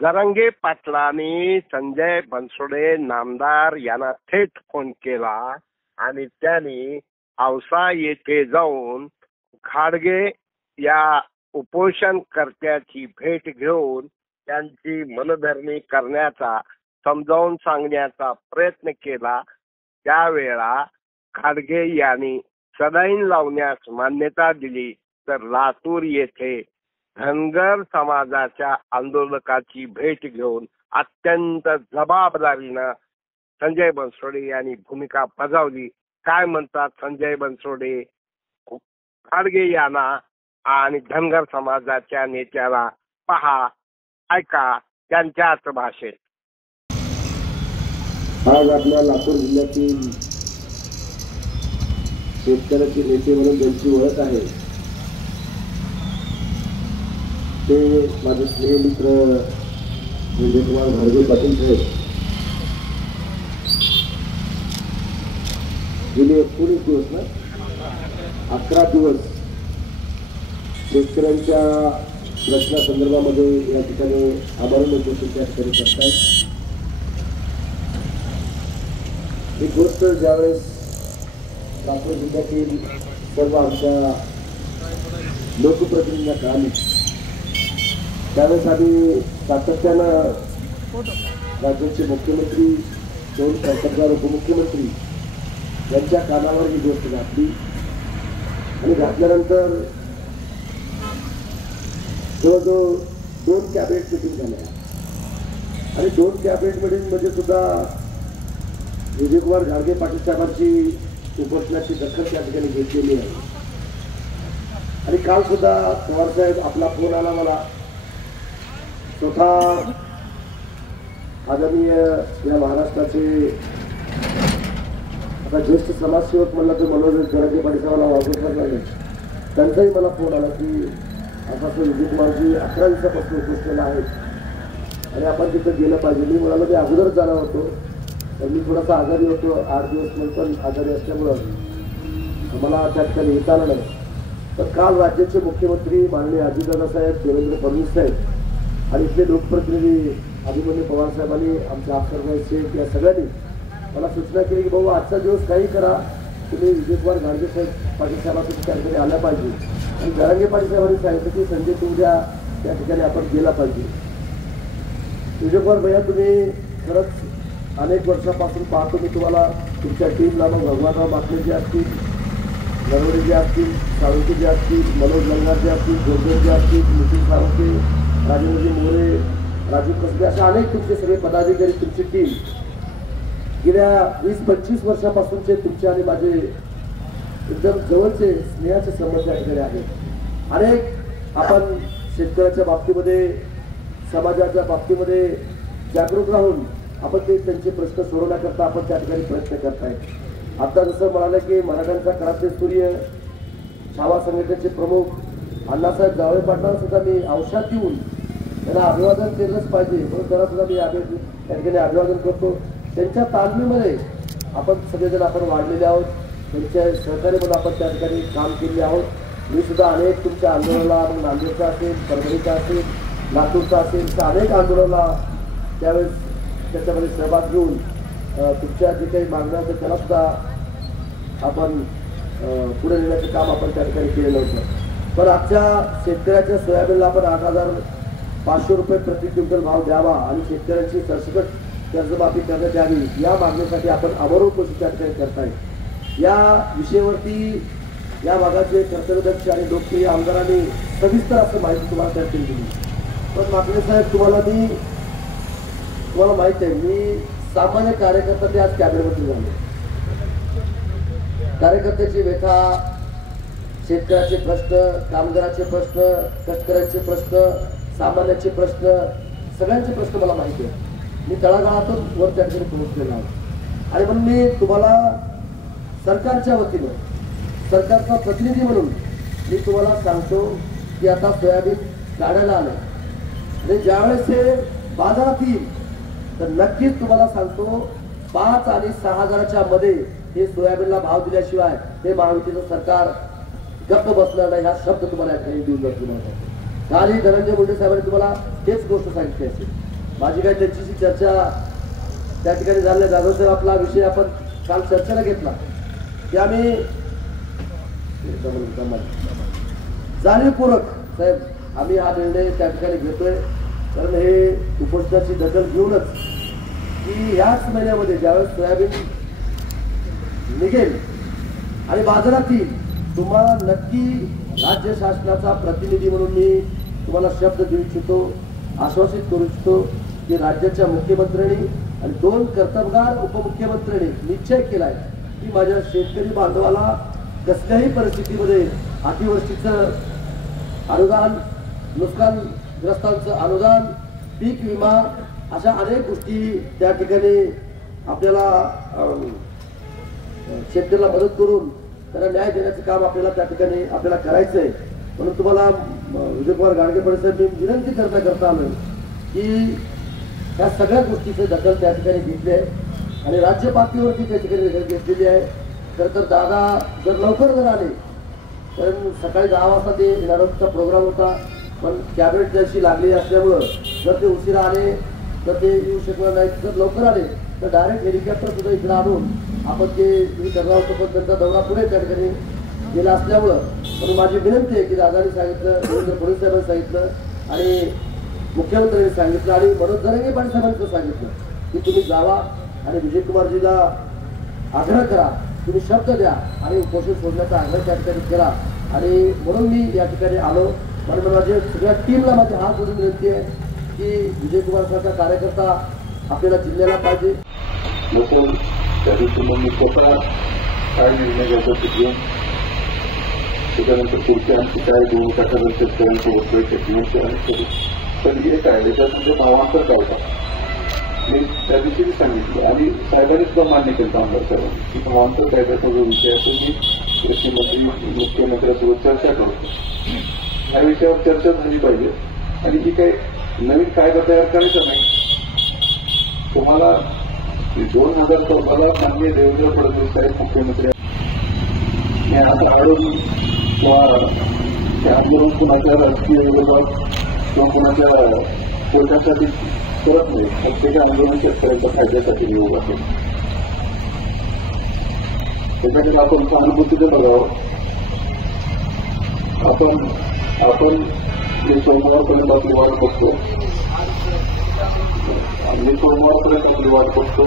जरांगे पाटलांनी संजय बनसोडे नामदार यांना थेट फोन केला आणि त्यांनी औसा येथे जाऊन खाडगे या उपोषणकर्त्याची भेट घेऊन त्यांची मनधरणी करण्याचा, समजावून सांगण्याचा प्रयत्न केला. त्यावेळा खाडगे यांनी सलाईन लावण्यास मान्यता दिली. तर लातूर येथे धनगर समाजाच्या आंदोलकाची भेट घेऊन अत्यंत जबाबदारीनं संजय बनसोडे यांनी भूमिका बजावली. काय म्हणतात संजय बनसोडे खाडगे यांना आणि धनगर समाजाच्या नेत्याला, पहा, ऐका त्यांच्याच भाषेत. आज आपल्या लातूर जिल्ह्यातील शेतकऱ्याचे नेते म्हणून ज्यांची ओळख आहे ते माझे स्नेहमित्र विजयकुमार भार्गव पाटील साहेब गेले 19 दिवस ना 11 दिवस शेतकऱ्यांच्या प्रश्नासंदर्भामध्ये या ठिकाणी आमरण उपोषण त्या ठिकाणी करतात. ही गोष्ट ज्यावेळेस लातूर जिल्ह्यातील सर्व आमच्या लोकप्रतिनिधींना कळाली त्यावेळेस आम्ही सातत्यानं राज्याचे मुख्यमंत्री, 2 सरकार उपमुख्यमंत्री यांच्या कानावर ही गोष्ट घातली आणि घातल्यानंतर जवळजवळ 2 कॅबिनेट मिटिंग झाल्या आणि 2 कॅबिनेट मिटिंगमध्ये सुद्धा विजयकुमार घाडगे पाटील साहेबांची उपोषणाची दखल त्या ठिकाणी घेतलेली आहे. आणि काल सुद्धा पवार साहेब आपला फोन आला मला, स्वतः आदरणीय या महाराष्ट्राचे आता ज्येष्ठ समाजसेवक म्हणला तर मनोज घाडगे पाटील साहेबांना वागवत लागले, त्यांचाही मला फोन आला की असं विजयकुमारजी 11 दिवसापासून उपोषणाला आहेत आणि आपण तिथं गेलं पाहिजे. मी म्हणालो मी अगोदर जाणार होतो, तर मी थोडासा आजारी होतो, 8 दिवस मी पण आजारी असल्यामुळं मला त्या ठिकाणी येता आलं नाही. तर काल राज्याचे मुख्यमंत्री माननीय अजितदादा साहेब, देवेंद्र फडणवीस साहेब आणि इथले लोकप्रतिनिधी अभिमन्यू पवार साहेबांनी, आमच्या अफसर शेख या सगळ्यांनी मला सूचना केली की बाबा आजचा दिवस काही करा, तुम्ही विजयकुमार घाडगे साहेब पाटील साहेबांच्या त्या ठिकाणी आल्या पाहिजे. आणि जरांगे पाटील साहेबांनी सांगितलं की संजय तू उद्या त्या ठिकाणी आपण गेला पाहिजे. विजयकुमार भैया, तुम्ही खरंच अनेक वर्षापासून पाहतो मी तुम्हाला, तुमच्या टीमला मग भगवानराव बाटले जे असतील, नरवडे जे असतील, साळुंके जे असतील, मनोज लंगार जे असतील, गोरदेव जे असतील, नितीन साळुंके, राजेंद्रजी मोरे, राजू कसबे, अशा अनेक तुमचे सगळे पदाधिकारी, तुमची टीम गेल्या 20-25 वर्षापासूनचे तुमचे आणि माझे एकदम जवळचे स्नेहाचे संबंध या ठिकाणी आहेत. अनेक आपण शेतकऱ्याच्या बाबतीमध्ये, समाजाच्या बाबतीमध्ये जागरूक राहून आपण ते त्यांचे प्रश्न सोडवण्याकरता आपण त्या ठिकाणी प्रयत्न करताय. आता जसं म्हणाले की मराठ्यांचा कराटे सूर्य, छावा संघटनेचे प्रमुख अण्णासाहेब जावळे पाटलांना सुद्धा मी औषध देऊन त्यांना अभिवादन केलंच पाहिजे म्हणून त्यांना सुद्धा मी त्या ठिकाणी अभिवादन करतो. त्यांच्या तालमीमध्ये आपण सगळेजण आपण वाढलेले आहोत, त्यांच्या सहकार्य म्हणून आपण त्या ठिकाणी काम केले आहोत. मी सुद्धा अनेक तुमच्या आंदोलनाला, मग नांदेडचा असेल, परभणीचा असेल, लातूरचा असेल, तर अनेक आंदोलनाला त्यावेळेस त्याच्यामध्ये सहभाग घेऊन तुमच्या जे काही मागण्या होत्या त्याला सुद्धा आपण पुढे नेण्याचं काम आपण त्या ठिकाणी केलेलं होतं. पण आजच्या शेतकऱ्याच्या सोयाबीनला आपण 8,500 रुपये प्रति क्विंटल भाव द्यावा आणि शेतकऱ्यांची सरसकट कर्जमाफी करण्यात यावी या मागणीसाठी आपण आमरण उपोषण त्या ठिकाणी करताय. या विषयावरती या भागाचे कर्तव्यदक्ष आणि लोकप्रिय आमदारांनी सविस्तर असं माहिती तुम्हाला त्या ठिकाणी दिली. पण मागणे साहेब, तुम्हाला माहिती आहे मी सामान्य कार्यकर्ता ते आज कॅबिनेटमध्ये झाले. कार्यकर्त्याची व्यथा, शेतकऱ्याचे प्रश्न, कामगाराचे प्रश्न, कष्टकऱ्यांचे प्रश्न, सामान्याचे प्रश्न, सगळ्यांचे प्रश्न मला माहिती आहे. मी तळागाळातून वर त्या ठिकाणी पोहोचलेला आहे आणि म्हणून मी तुम्हाला सरकारच्या वतीनं, सरकारचा प्रतिनिधी म्हणून मी तुम्हाला सांगतो की आता सोयाबीन काढायला आलं आणि ज्यावेळेस हे बाजारात येईल तर नक्कीच तुम्हाला सांगतो 5 आणि 6 हजाराच्या मध्ये हे सोयाबीनला भाव दिल्याशिवाय हे महायुतीचं सरकार गप्प बसणार नाही. हा शब्द तुम्हाला या ठिकाणी देऊन जातो. कालही धनंजय मुंडे साहेबांनी तुम्हाला तेच गोष्ट सांगितली असेल. माझी काय त्यांच्याशी चर्चा त्या ठिकाणी झाल्या. जाधवसाहेब आपला विषय आपण काल चर्चेला घेतला की आम्ही जाणीवपूर्वक साहेब आम्ही हा निर्णय त्या ठिकाणी घेतोय, कारण हे उपोषणाची दखल घेऊनच की ह्याच महिन्यामध्ये ज्यावेळेस सोयाबीन निघेल आणि बाजारात येईल, तुम्हाला नक्की राज्य शासनाचा प्रतिनिधी म्हणून मी तुम्हाला शब्द देऊ इच्छितो, आश्वासित करू इच्छितो की राज्याच्या मुख्यमंत्र्यांनी आणि 2 कर्तबगार उपमुख्यमंत्र्यांनी निश्चय केलाय की माझ्या शेतकरी बांधवाला कसल्याही परिस्थितीमध्ये अतिवृष्टीचं अनुदान, नुकसानग्रस्तांचं अनुदान, पीक विमा अशा अनेक गोष्टी त्या ठिकाणी आपल्याला शेतकऱ्याला मदत करून त्यांना न्याय देण्याचं काम आपल्याला त्या ठिकाणी आपल्याला करायचं आहे. म्हणून तुम्हाला विजयकुमार गाडगे साहेब मी विनंती करता आलोय की या सगळ्या गोष्टीची दखल त्या ठिकाणी घेतली आहे आणि राज्य पातळीवरती त्या ठिकाणी दखल घेतलेली आहे. तर दादा जर लवकर जर आले, कारण सकाळी 10 वाजता ते येणारचा प्रोग्राम होता, पण कॅबिनेट जशी लागली असल्यामुळं जर ते उशिरा आले तर ते येऊ शकणार नाही. जर लवकर आले तर डायरेक्ट हेलिकॉप्टर सुद्धा इकडे आणून आपण ते मी करणार होतो, पण त्यांचा दौरा पुढे त्या ठिकाणी गेला असल्यामुळं. म्हणून माझी विनंती आहे की दादांनी सांगितलं, देवेंद्र फडणवीस साहेबांनी सांगितलं आणि मुख्यमंत्र्यांनी सांगितलं आणि मनोज जरांगे पाटील साहेबांनी सांगितलं की तुम्ही जावा आणि विजयकुमारजीला आग्रह करा, तुम्ही शब्द द्या आणि उपोषण सोडण्याचा आग्रह त्या ठिकाणी केला. आणि म्हणून मी या ठिकाणी आलो. म्हणून माझ्या सगळ्या टीमला माझी हात जोडून विनंती आहे की विजयकुमार सारखा कार्यकर्ता आपल्याला जिल्ह्याला पाहिजे. त्या दिवशी मग मी स्वतः काय निर्णय घ्यायचा घेऊन त्याच्यानंतर पुढच्या आणखी काय 2 तासावर शेतकऱ्यांचे होतोय शेतकऱ्यांचे पण हे काय त्याच्यामध्ये भावांतर काढतात. मी त्या दिवशी मी सांगितलं आणि साहेबांनी सुद्धा मान्य केलं आमदार साहेबांनी की भावांतर कायद्याचा जो विषय आहे तो मी कृषीमंत्री मुख्यमंत्र्यांसोबत चर्चा करतो. या विषयावर चर्चा झाली पाहिजे आणि ही काही नवीन कायदा तयार करायचा नाही. तुम्हाला 2014ला माननीय देवेंद्र फडणवीस साहेब मुख्यमंत्री हे आता आढळून किंवा ते आंदोलन कुणाच्या राजकीय विरोधात किंवा कुणाच्या पोटासाठी करत नाही, प्रत्येक आंदोलन शेतकऱ्यांच्या फायद्यासाठी निवड असेल. त्याच्याकडे आपण सहानुभूतीचं बघावं. आपण जे सोमवारपर्यंत आपली वाट बघतो आणि सोमवारपर्यंत आपली वाट बघतो